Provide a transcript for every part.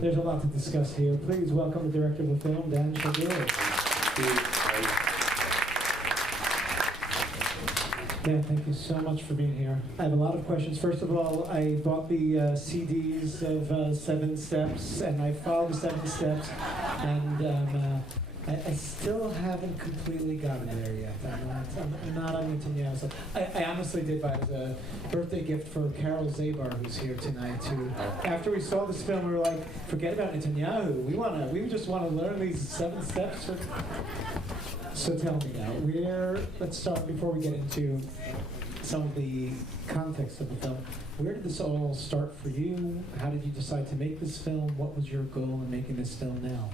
There's a lot to discuss here. Please welcome the director of the film, Dan Shadur. Dan, thank you so much for being here. I have a lot of questions. First of all, I bought the CDs of 7 Steps, and I followed the 7 Steps, and I still haven't completely gotten there yet. I'm not on Netanyahu. So I honestly did buy it as a birthday gift for Carole Zabar, who's here tonight too. After we saw this film, we were like, forget about Netanyahu. We just want to learn these 7 steps. So tell me now, let's start before we get into some of the context of the film. Where did this all start for you? How did you decide to make this film? What was your goal in making this film now?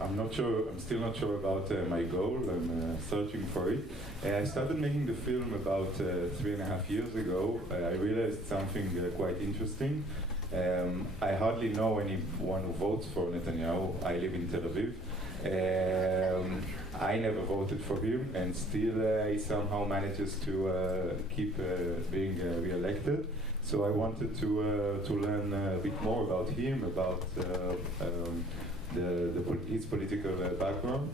I'm not sure. I'm still not sure about my goal. I'm searching for it. I started making the film about 3.5 years ago. I realized something quite interesting. I hardly know anyone who votes for Netanyahu. I live in Tel Aviv. I never voted for him, and still he somehow manages to keep being re-elected. So I wanted to learn a bit more about him, about his political background,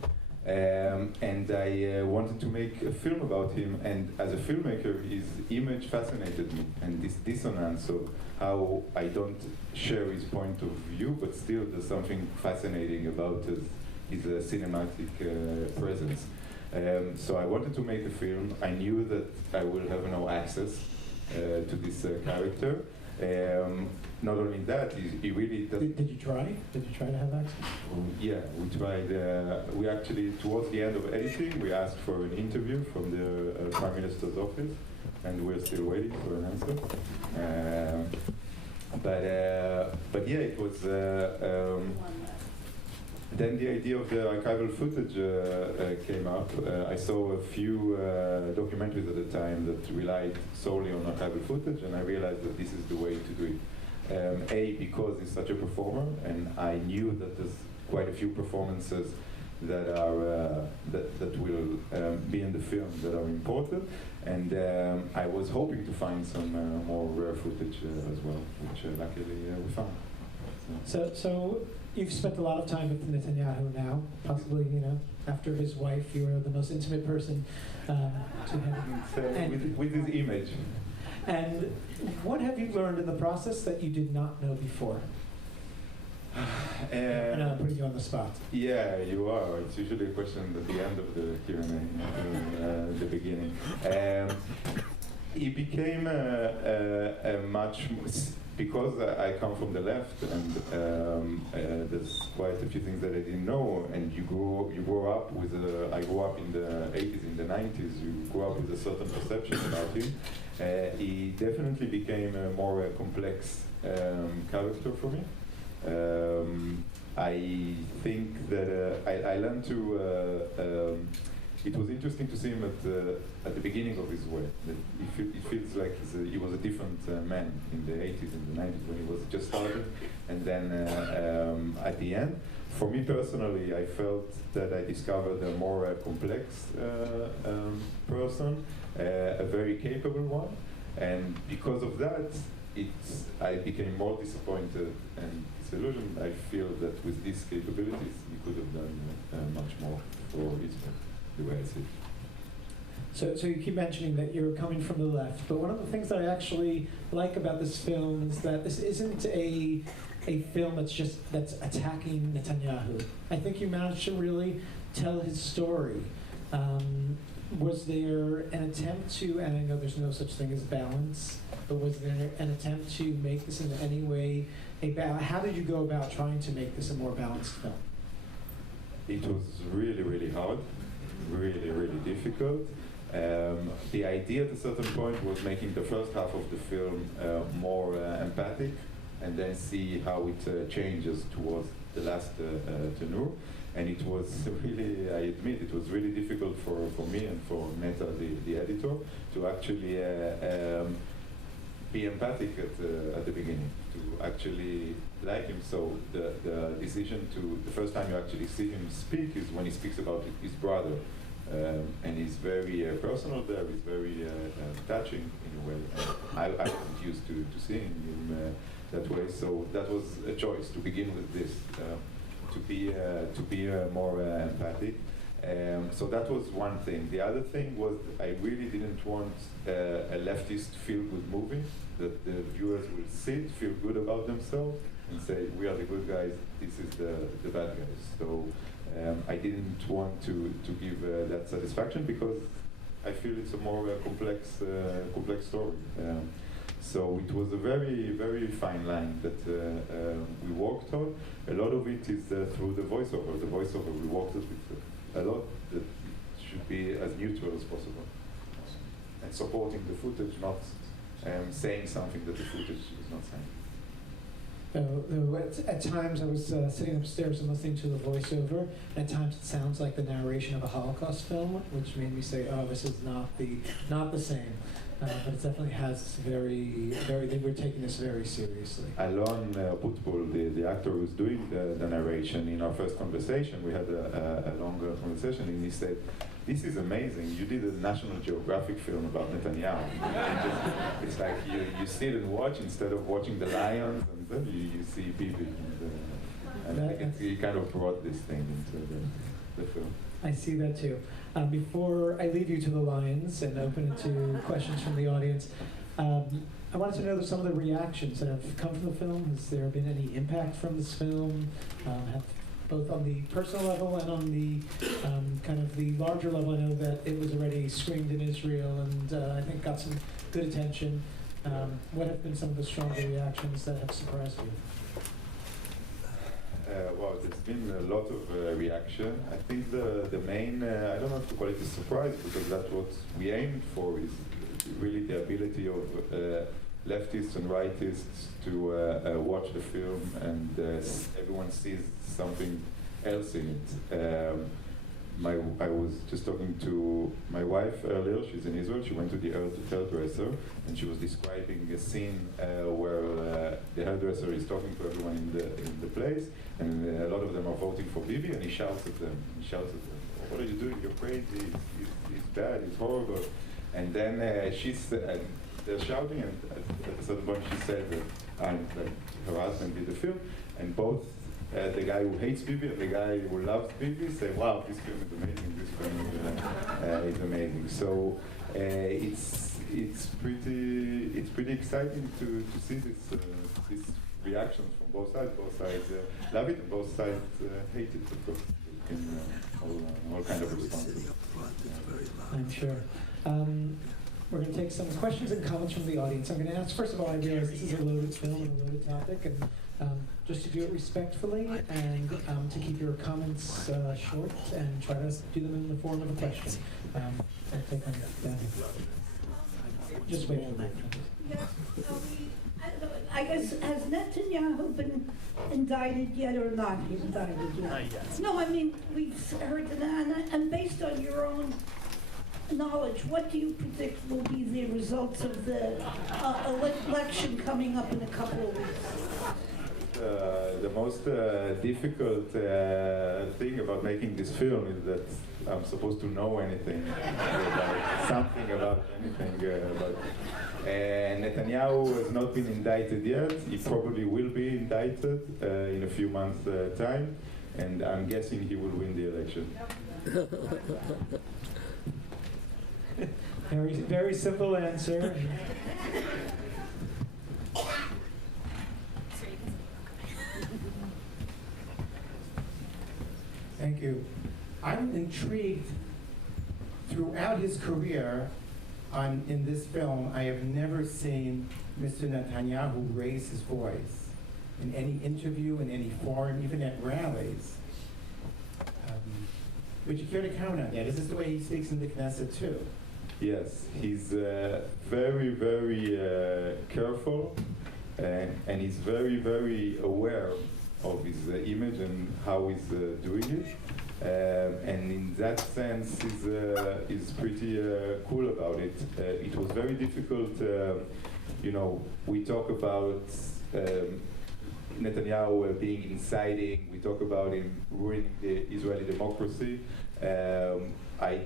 and I wanted to make a film about him. And as a filmmaker, his image fascinated me, and this dissonance of how I don't share his point of view, but still there's something fascinating about his cinematic presence. So I wanted to make a film. I knew that I will have no access to this character. Not only that, he really does. Did you try? Did you try to have access? Yeah, we tried. We actually, towards the end of editing, we asked for an interview from the Prime Minister's office, and we're still waiting for an answer. But yeah, it was. Then the idea of the archival footage came up. I saw a few documentaries at the time that relied solely on archival footage, and I realized that this is the way to do it. Because he's such a performer, and I knew that there's quite a few performances that are that will be in the film that are important, and I was hoping to find some more rare footage as well, which luckily we found. So you've spent a lot of time with Netanyahu now, possibly, after his wife, you were the most intimate person to him. With his image. And what have you learned in the process that you did not know before? And I'm putting you on the spot. Yeah, you are. It's usually a question at the end of the Q&A, the beginning. He became a much... Because I come from the left, and there's quite a few things that I didn't know. And you grow up with I grew up in the 80s, in the 90s. You grow up with a certain perception about him. He definitely became a more complex character for me. I think that I learned to. It was interesting to see him at the beginning of his way. It feels like he was a different man in the 80s and the 90s when he was just starting, and then at the end. For me personally, I felt that I discovered a more complex person, a very capable one, and because of that, I became more disappointed and disillusioned. I feel that with these capabilities, he could have done much more for Israel. The way I see it. So you keep mentioning that you're coming from the left, but one of the things that I actually like about this film is that this isn't a film that's attacking Netanyahu. I think you managed to really tell his story. Was there an attempt to, and I know there's no such thing as balance, but was there an attempt to make this in any way how did you go about trying to make this a more balanced film? It was really, really hard. Really, really difficult. The idea at a certain point was making the first half of the film more empathic, and then see how it changes towards the last tenure. And it was really, I admit, it was really difficult for me and for Neta, the editor, to actually be empathic at the beginning, to actually like him. So the decision the first time you actually see him speak is when he speaks about his brother. And he's very personal there, he's very touching in a way. I wasn't used to seeing him that way. So that was a choice to begin with this, to be more empathic. So that was one thing. The other thing was I really didn't want a leftist feel-good movie that the viewers will sit, feel good about themselves, and say, we are the good guys, this is the bad guys. So I didn't want to give that satisfaction because I feel it's a more complex story. So it was a very, very fine line that we walked on. A lot of it is through the voiceover. The voiceover, we walked it with a lot that should be as neutral as possible. And supporting the footage, not saying something that the footage is not saying. At times I was sitting upstairs and listening to the voiceover, and at times it sounds like the narration of a Holocaust film, which made me say, oh, this is not the same. But it definitely has they were taking this very seriously. Alon Putbul, the actor who's doing the narration, in our first conversation, we had a longer conversation, and he said, this is amazing. You did a National Geographic film about Netanyahu. It's like you sit and watch instead of watching the lions, and then you see Bibi. And I think he kind of brought this thing into the film. I see that too. Before I leave you to the lions and open it to questions from the audience, I wanted to know some of the reactions that have come from the film. Has there been any impact from this film? Both on the personal level and on the kind of the larger level. I know that it was already screened in Israel and I think got some good attention. What have been some of the stronger reactions that have surprised you? Well, there's been a lot of reaction. I think the main, I don't know if to call it a surprise, because that's what we aimed for, is really the ability of leftists and rightists to watch the film and everyone sees something else in it. I was just talking to my wife earlier. She's in Israel. She went to the hairdresser, and she was describing a scene where the hairdresser is talking to everyone in the place, and a lot of them are voting for Bibi, and he shouts at them. What are you doing? You're crazy. It's bad. It's horrible. And then they're shouting, and at a certain point she said that her husband did the film, and both the guy who hates Bibi and the guy who loves Bibi say, wow, this film is amazing, this film is amazing. So it's pretty exciting to see this reactions from both sides. Both sides love it and both sides hate it, of course, in all kind of responses. I'm sure. We're going to take some questions and comments from the audience. I'm going to ask, first of all, I realize this is a loaded film and a loaded topic, and just to do it respectfully and to keep your comments short and try to do them in the form of a question. I'll take one down here. Just wait for that. Yeah, I guess, has Netanyahu been indicted yet or not indicted yet? Not yet. No, I mean, we've heard that, and based on your own knowledge, what do you predict will be the results of the election coming up in a couple of weeks? The most difficult thing about making this film is that I'm supposed to know anything about something about anything. Netanyahu has not been indicted yet. He probably will be indicted in a few months' time, and I'm guessing he will win the election. Very simple answer. Thank you. I'm intrigued. Throughout his career in this film, I have never seen Mr. Netanyahu raise his voice in any interview, in any forum, even at rallies. Would you care to comment on that? Is this the way he speaks in the Knesset too? Yes, he's very, very careful, and he's very, very aware of his image and how he's doing it. And in that sense, he's pretty cool about it. It was very difficult, we talk about Netanyahu being inciting, we talk about him ruining the Israeli democracy. I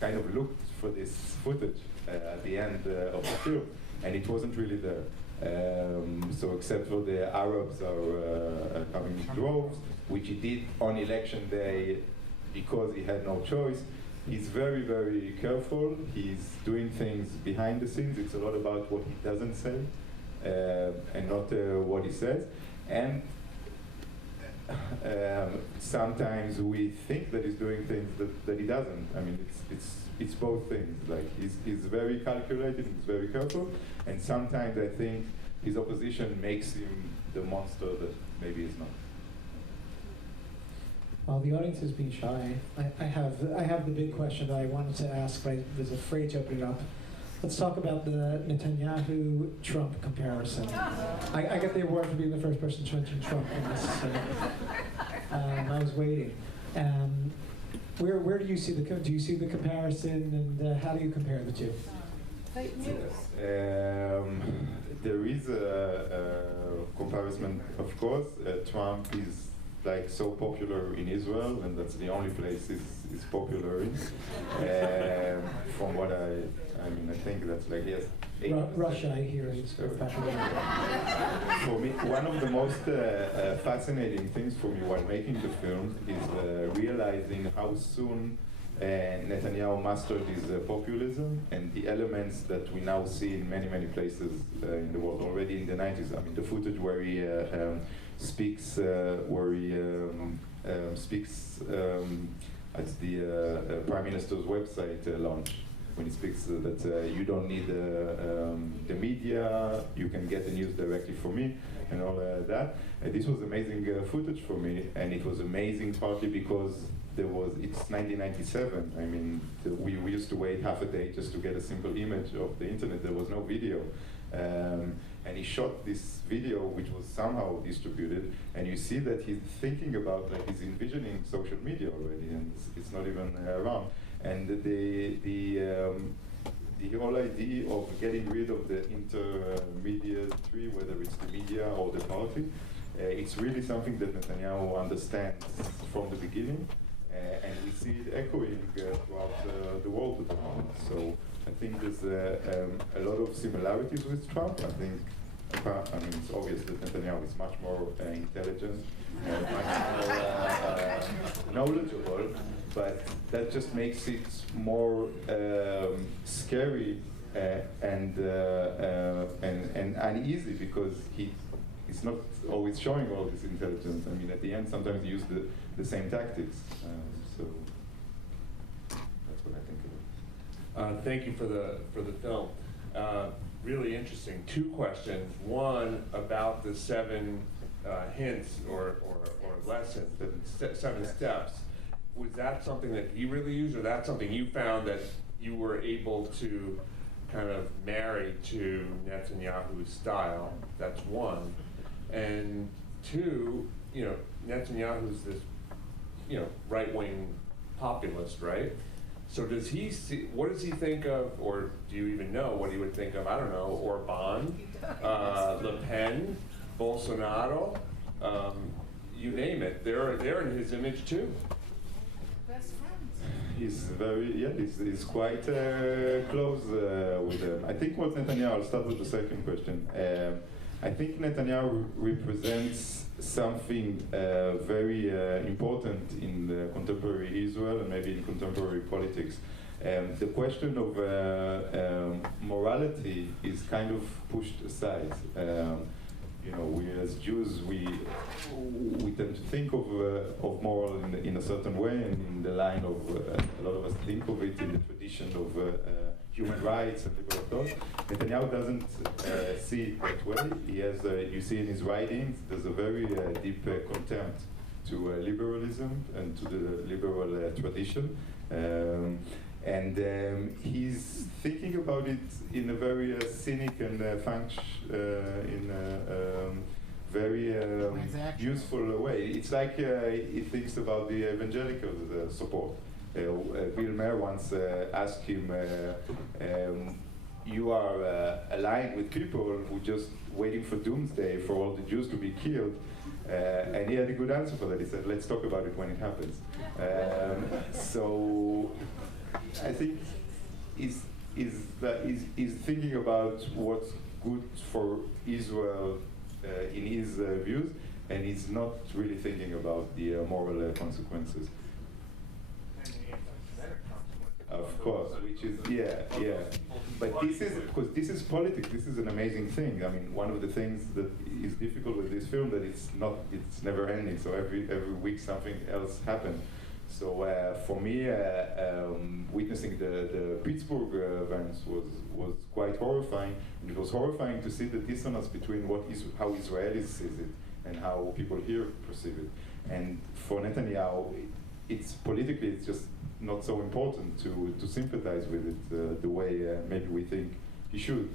kind of looked for this footage at the end of the film, and it wasn't really there. So except for the Arabs are coming in droves, which he did on election day because he had no choice. He's very, very careful. He's doing things behind the scenes. It's a lot about what he doesn't say and not what he says. And sometimes we think that he's doing things that he doesn't. I mean, it's both things. Like he's very calculated, he's very careful, and sometimes I think his opposition makes him the monster that maybe he's not. While the audience is being shy, I have the big question that I wanted to ask, but I was afraid to open it up. Let's talk about the Netanyahu-Trump comparison. I get the award for being the first person to mention Trump in this. I was waiting. Where do you see the comparison, and how do you compare the two? There is a comparison, of course. Trump is like so popular in Israel, and that's the only place he's popular in. From what I mean, I think that's like, yes. Russia, I hear, is very popular. For me, one of the most fascinating things for me while making the film is realizing how soon Netanyahu mastered his populism and the elements that we now see in many, many places in the world. Already in the 90s, I mean, the footage where he speaks at the Prime Minister's website launch, when he speaks that you don't need the media, you can get the news directly from me, and all that. This was amazing footage for me, and it was amazing partly because it's 1997. I mean, we used to wait half a day just to get a simple image of the internet. There was no video. And he shot this video, which was somehow distributed, and you see that he's thinking about, like, he's envisioning social media already, and it's not even around. And the whole idea of getting rid of the intermediary, whether it's the media or the party, it's really something that Netanyahu understands from the beginning, and we see it echoing throughout the world at the moment. So I think there's a lot of similarities with Trump. I think, it's obvious that Netanyahu is much more intelligent, much more knowledgeable, but that just makes it more scary and uneasy because he's not always showing all this intelligence. I mean, at the end, sometimes he uses the same tactics. So that's what I think of it. Thank you for the film. Really interesting. Two questions. One about the 7 hints or lessons, the 7 steps. Was that something that he really used, or that's something you found that you were able to kind of marry to Netanyahu's style? That's one. And two, Netanyahu's this, right-wing populist, right? So does he see, what does he think of, or do you even know what he would think of, I don't know, Orban, Le Pen, Bolsonaro, you name it, they're in his image too. Best friends. He's quite close with them. I think what Netanyahu, I'll start with the second question. I think Netanyahu represents something very important in the contemporary Israel and maybe in contemporary politics. The question of morality is kind of pushed aside. We as Jews, we tend to think of moral in a certain way, and in the line of a lot of us think of it in the tradition of human rights and liberal thought. Netanyahu doesn't see it that way. He has, you see in his writings, there's a very deep contempt to liberalism and to the liberal tradition. And he's thinking about it in a very cynic and very useful way. It's like he thinks about the evangelical support. Bill Maher once asked him, you are aligned with people who just waiting for doomsday for all the Jews to be killed. And he had a good answer for that. He said, let's talk about it when it happens. So I think he's thinking about what good for Israel in his views, and he's not really thinking about the moral consequences. Of course, which is, yeah. But this is, because this is politics, this is an amazing thing. I mean, one of the things that is difficult with this film that it's never ending, so every week something else happens. So for me, witnessing the Pittsburgh events was quite horrifying, and it was horrifying to see the dissonance between how Israelis sees it and how people here perceive it. And for Netanyahu, it's just not so important to sympathize with it the way maybe we think he should.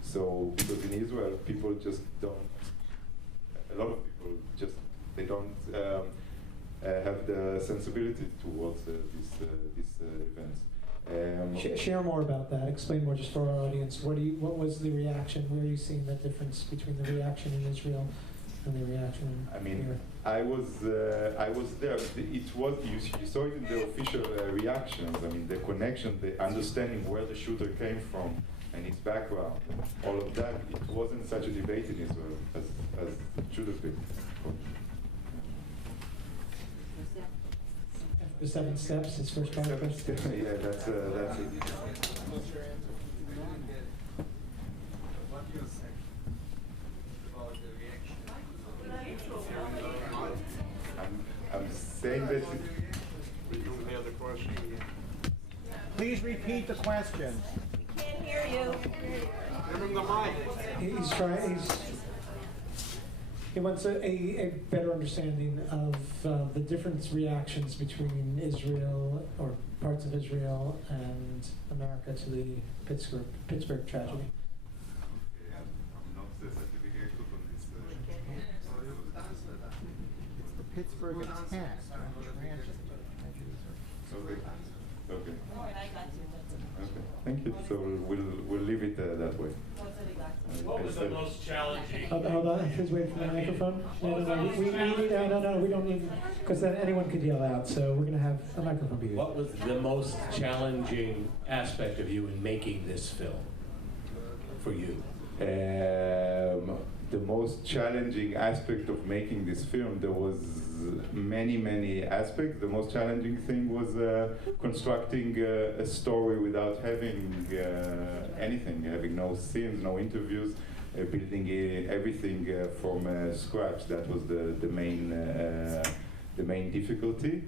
So because in Israel, people just don't. A lot of people just they don't have the sensibility towards these events. Share more about that. Explain more, just for our audience. What was the reaction? Where are you seeing the difference between the reaction in Israel and the reaction here? I was there. It was you saw it in the official reactions. I mean, the connection, the understanding where the shooter came from and his background, all of that. It wasn't such a debate in Israel as it should have been. The 7 steps, his first paragraph. Yeah, that's it. I'm saying that. We don't have the question. Please repeat the question. We can't hear you. Give him the mic. He's trying. He wants a better understanding of the different reactions between Israel or parts of Israel and America to the Pittsburgh tragedy. The Pittsburgh attack. Okay. Thank you. So we'll leave it that way. What was the most challenging? Hold on, please wait for the microphone. No, we don't need, because then anyone could yell out, so we're going to have a microphone be used. What was the most challenging aspect of you in making this film for you? The most challenging aspect of making this film, there was many aspects. The most challenging thing was constructing a story without having anything, having no scenes, no interviews, building everything from scratch. That was the main difficulty.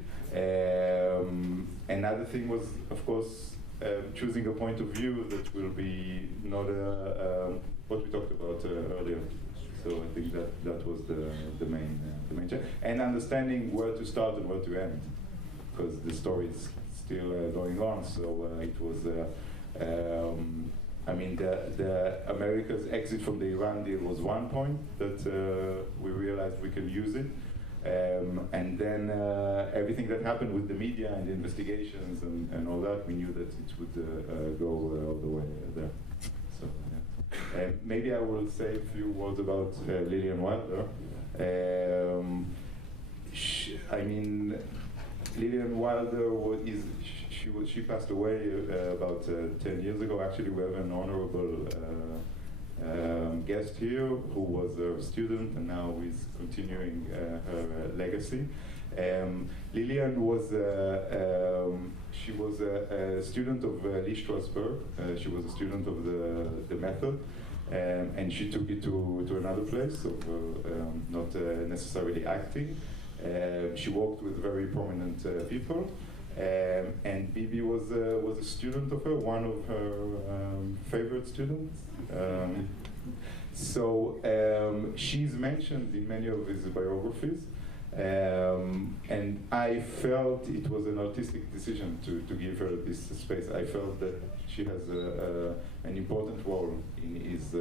Another thing was, of course, choosing a point of view that will be not what we talked about earlier. So I think that was the main challenge, and understanding where to start and where to end, because the story is still going on. So it was, I mean, the America's exit from the Iran deal was one point that we realized we can use it, and then everything that happened with the media and the investigations and all that, we knew that it would go all the way there. So. Maybe I will say a few words about Lillian Wilder. I mean, Lillian Wilder she passed away about 10 years ago. Actually, we have an honorable guest here who was a student and now is continuing her legacy. Lillian was she was a student of Lee Strasberg. She was a student of the method, and she took it to another place of not necessarily acting. She worked with very prominent people, and Bibi was a student of her, one of her favorite students. So she's mentioned in many of his biographies. And I felt it was an artistic decision to give her this space. I felt that she has an important role in his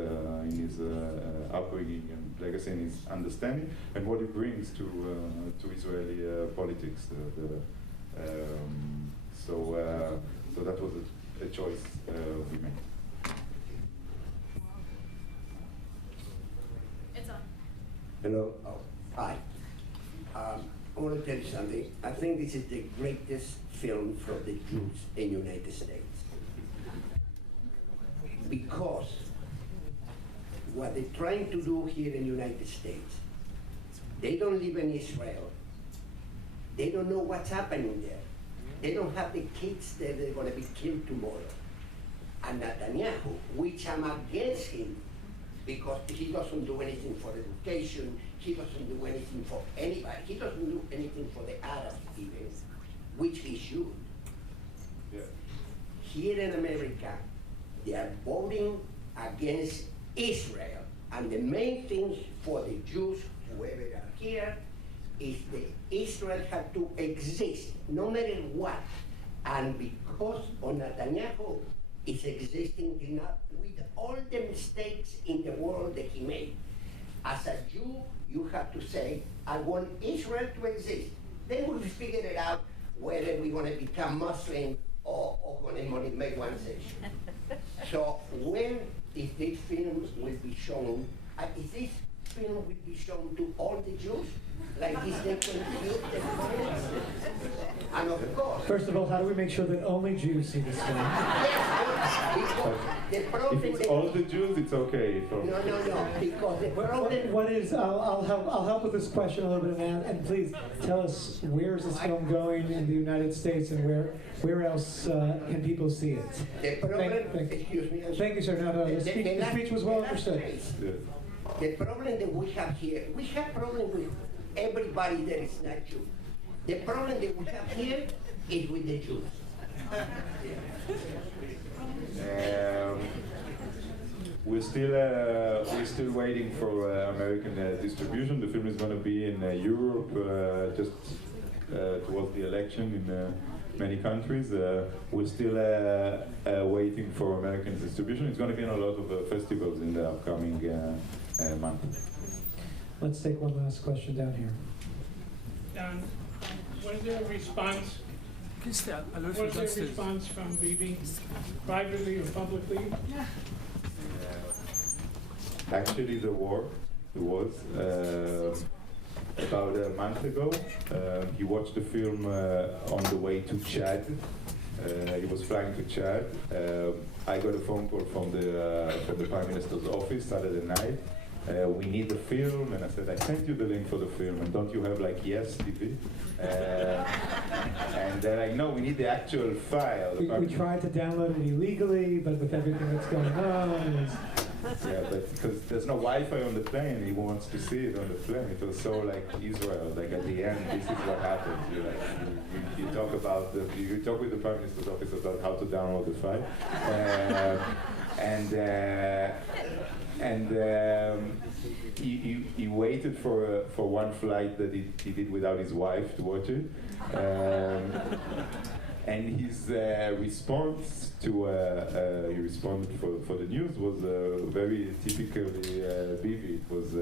upbringing and legacy and his understanding and what it brings to Israeli politics. So that was a choice we made. It's on. Hello. Oh, hi. I want to tell you something. I think this is the greatest film for the Jews in the United States. Because what they're trying to do here in the United States. They don't live in Israel. They don't know what's happening there. They don't have the kids that they're going to be killed tomorrow. And Netanyahu, which I'm against him, because he doesn't do anything for education, he doesn't do anything for anybody, he doesn't do anything for the Arabs even, which he should. Yeah. Here in America, they are voting against Israel. And the main thing for the Jews, whoever are here, is that Israel had to exist, no matter what. And because of Netanyahu is existing enough with all the mistakes in the world that he made. As a Jew, you have to say, I want Israel to exist. Then we'll figure it out whether we're going to become Muslim or going to make one nation. So when is this film will be shown? Is this film will be shown to all the Jews? Like is they confuse the film? And of course. First of all, how do we make sure that only Jews see this film? Yes, because the problem. If it's all the Jews, it's okay. No, because the problem. What is? I'll help with this question a little bit, and please tell us where is this film going in the United States, and where else can people see it? The problem. Excuse me. Thank you, sir. No, the speech was well understood. The problem that we have here, we have problem with everybody that is not Jew. The problem that we have here is with the Jews. We're still waiting for American distribution. The film is going to be in Europe just towards the election in many countries. We're still waiting for American distribution. It's going to be in a lot of festivals in the upcoming month. Let's take one last question down here. Was there a response? Was there a response from Bibi, privately or publicly? Actually, there was. About a month ago, he watched the film on the way to Chad. He was flying to Chad. I got a phone call from the Prime Minister's office Saturday night. We need the film, and I said, I sent you the link for the film, and don't you have like Yes TV? And they're like, no, we need the actual file. We tried to download it illegally, but with everything that's going on, yeah, but because there's no Wi-Fi on the plane, he wants to see it on the plane. It was so like Israel, like at the end, this is what happens. You talk about you talk with the Prime Minister's office about how to download the file, he waited for one flight that he did without his wife to watch it. And his response to he responded for the news was very typically Bibi. It was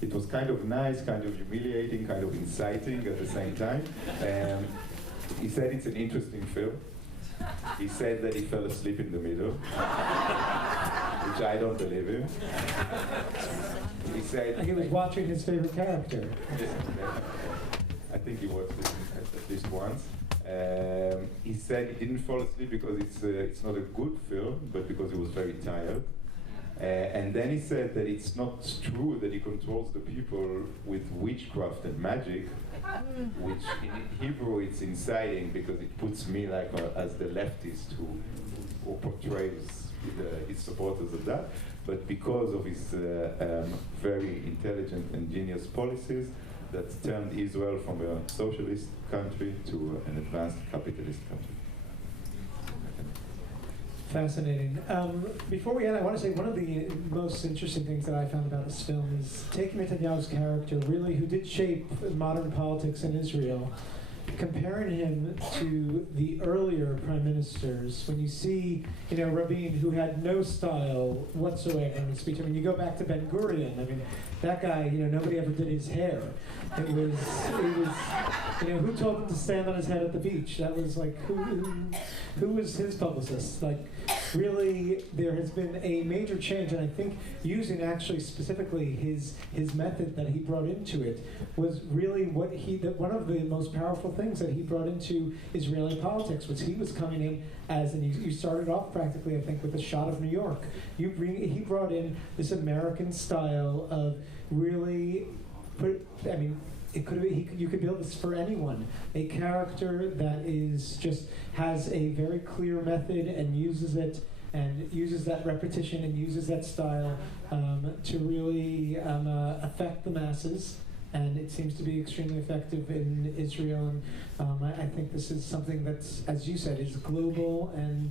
it was kind of nice, kind of humiliating, kind of inciting at the same time. He said it's an interesting film. He said that he fell asleep in the middle, which I don't believe him. He said he was watching his favorite character. I think he watched it at least once. He said he didn't fall asleep because it's not a good film, but because he was very tired. And then he said that it's not true that he controls the people with witchcraft and magic, which in Hebrew it's inciting because it puts me like as the leftist who portrays his supporters of that. But because of his very intelligent and genius policies, that turned Israel from a socialist country to an advanced capitalist country. Fascinating. Before we end, I want to say one of the most interesting things that I found about this film is taking Netanyahu's character, really, who did shape modern politics in Israel, comparing him to the earlier prime ministers. When you see, Rabin, who had no style whatsoever in his speech. I mean, you go back to Ben Gurion. I mean, that guy, nobody ever did his hair. It was, who told him to stand on his head at the beach? That was like, who was his publicist? Like, really there has been a major change, and I think using actually specifically his method that he brought into it was really what one of the most powerful things that he brought into Israeli politics was he was coming in as, and you started off practically, I think, with a shot of New York. He brought in this American style of really you could build this for anyone. A character that has a very clear method and uses it, and uses that repetition and uses that style to really affect the masses. And it seems to be extremely effective in Israel. And I think this is something that's, as you said, is global and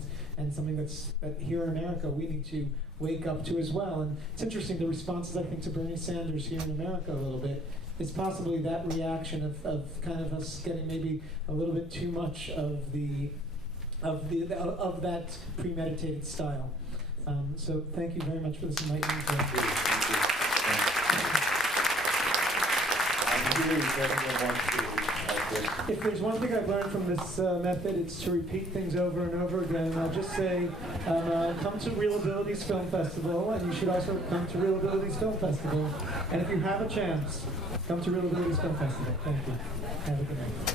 something that here in America we need to wake up to as well. And it's interesting, the responses, I think, to Bernie Sanders here in America a little bit is possibly that reaction of kind of us getting maybe a little bit too much of that premeditated style. So thank you very much for this enlightening talk. If there's one thing I've learned from this method, it's to repeat things over and over again. And I'll just say, come to ReelAbilities Film Festival, and you should also come to ReelAbilities Film Festival. And if you have a chance, come to ReelAbilities Film Festival. Thank you. Have a good night.